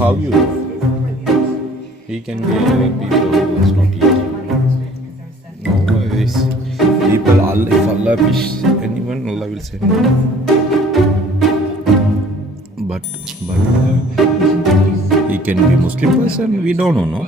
how you know? He can be any people who's not eating. No, these people, if Allah wish anyone, Allah will send him. But he can be Muslim person, we don't know, no?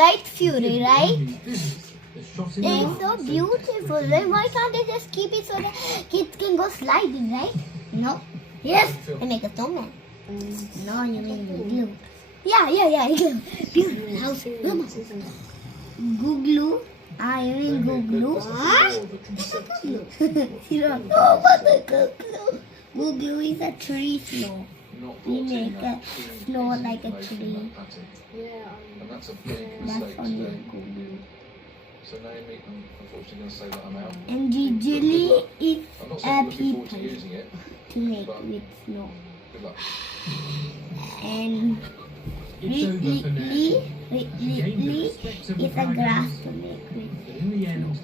Light fury, right? It's so beautiful. Then why can't they just keep it so that kids can go sliding, right? No. Yes. They make a snowman. No, you mean glue. Yeah. Glue. House. Glue. You mean glue? You don't know what the glue. Glue is a tree snow. We make a snow like a tree. That's only glue. So Naomi, I'm unfortunately going to say that I'm out. And the jelly is a people to using it, to make with snow. good luck. And Ridley is a grass to make with. But in the end,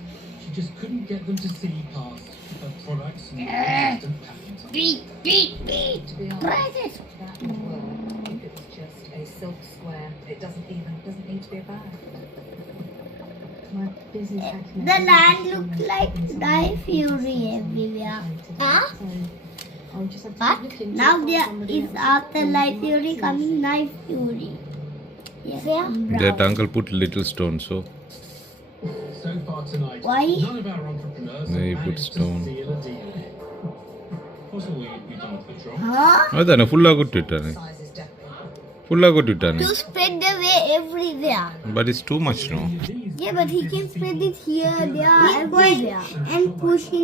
she just couldn't get them to see past her products and consistent packaging. Beat. Try this. That would work if it's just a silk square. It doesn't need to be a bag. My business acumen. The land looks like Dye Fury everywhere. Huh? But now there is after Light Fury coming Night Fury. Yes, That uncle put little stone, so So far tonight, Why? none of our entrepreneurs They have put managed stone. to seal a deal. What's all we've done with the drop? Huh? ಅದನ್ನ full ಆಗಿಟ್ಟಿಟ್ಟಾನೆ Size is definitely. Full ಆಗಿಟ್ಟಿಟ್ಟಾನೆ To spread the way everywhere. but it's too much, no? Yeah, but he can spread it here, there, everywhere. And pushing